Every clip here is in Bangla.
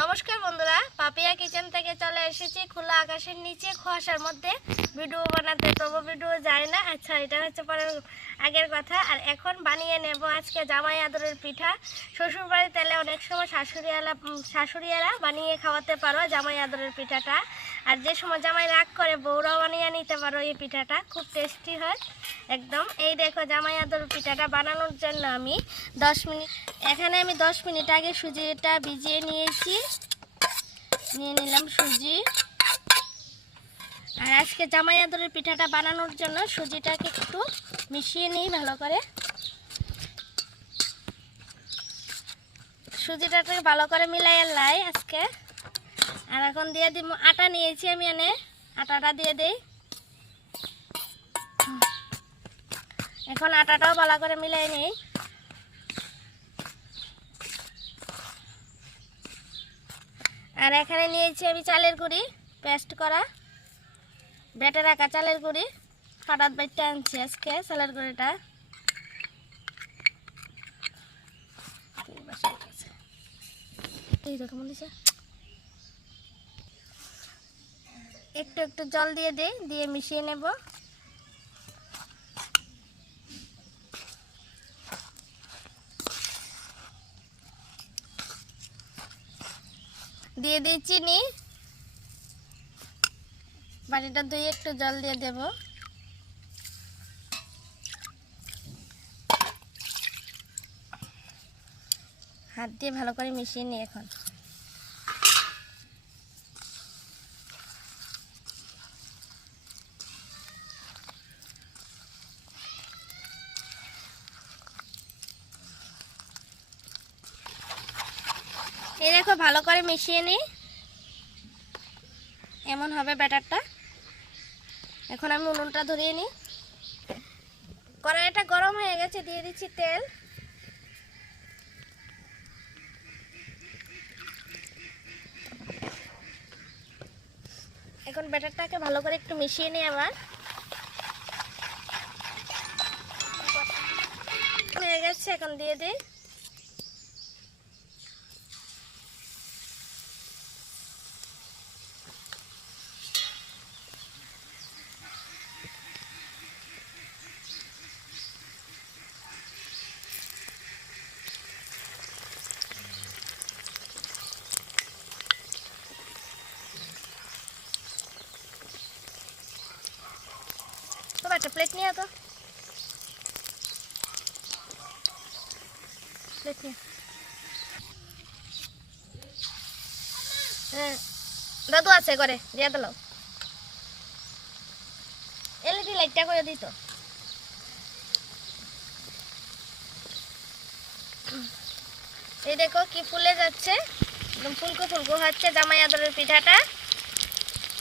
নমস্কার বন্ধুরা, পাপিয়া কিচেন থেকে চলে এসেছি খোলা আকাশের নিচে খোয়াশার মধ্যে। ভিডিও বানাতে তবু ভিডিও যায় না। আচ্ছা এটা হচ্ছে পরের, আগের কথা। আর এখন বানিয়ে নেব আজকে জামাই আদরের পিঠা। শ্বশুর তেলে অনেক সময় শাশুড়িয়ালা শাশুড়িয়ালা বানিয়ে খাওয়াতে পারো জামাই আদরের পিঠাটা। আর যে সময় জামাই রাগ করে বউরাও বানিয়ে নিতে পারো এই পিঠাটা, খুব টেস্টি হয়, একদম। এই দেখো জামাই আদর পিঠাটা বানানোর জন্য আমি দশ মিনিট, এখানে আমি দশ মিনিট আগে সুজিটা ভিজিয়ে নিয়েছি। নিয়ে নিলাম সুজি। আর আজকে জামাই আদরের পিঠাটা বানানোর জন্য সুজিটাকে একটু মিশিয়ে নিই ভালো করে। সুজিটাকে ভালো করে মিলাই লাই আজকে। আর এখন দিয়ে দিব আটা, নিয়েছি আমি এনে। আটাটা দিয়ে দেই। এখন আটাটাও ভালো করে মিলাই নিই। আর এখানে নিয়েছি আমি চালের গুঁড়ি, পেস্ট করা। বেটে রাখা চালের গুঁড়ি। হঠাৎ বাইটটা আনছি আজকে, চালের গুঁড়িটা। এই রকম দিছে। একটু একটু জল দিয়ে দিই দিয়ে মিশিয়ে নেব। দিয়ে দিই চিনি। বাড়িটা ধুয়ে একটু জল দিয়ে দেব। হাত দিয়ে ভালো করে মিশিয়ে নিই এখন। এই দেখো, ভালো করে মিশিয়ে নিই এমন হবে ব্যাটারটা। এখন আমি উনুনটা ধরিয়ে নিই কড়াইটা গরম হয়ে গেছে, দিয়ে দিচ্ছি তেল। এখন ব্যাটারটাকে ভালো করে একটু মিশিয়ে নিই আবার। হয়ে গেছে, এখন দিয়ে দিই। তো একটা প্লেট নিয়ে তো। প্লেট নিয়ে হ্যাঁ দাদু আছে করে দিয়ে দিল এলইডি লাইটটা করে দিত এই দেখো কি ফুলে যাচ্ছে, একদম ফুলকো ফুলকো হচ্ছে জামাই আদরের পিঠাটা।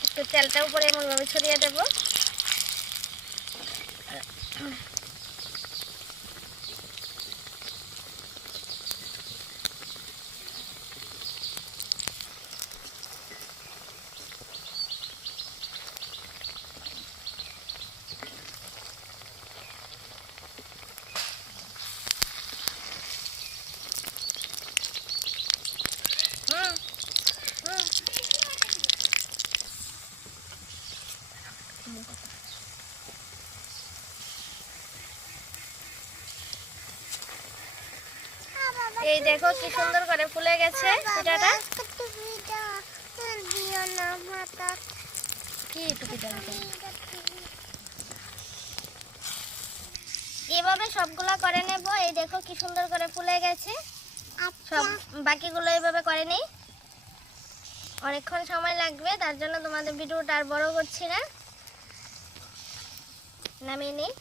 একটু তেলটা উপরে এমনভাবে ছড়িয়ে দেবো। এই দেখো কি সুন্দর করে ফুলে গেছে পিঠাটা এভাবে সবগুলা করে নেব। এই দেখো কি সুন্দর করে ফুলে গেছে। সব বাকিগুলো এইভাবে করে নেই। অনেকক্ষণ সময় লাগবে, তার জন্য তোমাদের ভিডিওটা আর বড় করছি না। নামিয়ে নিই।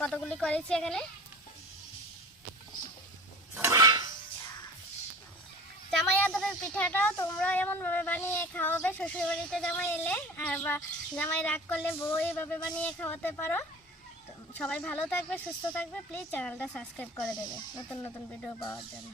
কতগুলি করেছি এখানে? পিঠাটাও তোমরা এমনভাবে বানিয়ে খাওয়াবে, শ্বশুরবাড়িতে জামাই এলে, আর বা জামাই রাগ করলে বউ এইভাবে বানিয়ে খাওয়াতে পারো। সবাই ভালো থাকবে, সুস্থ থাকবে প্লিজ চ্যানেলটা সাবস্ক্রাইব করে দেবে, নতুন নতুন ভিডিও পাওয়ার জন্য।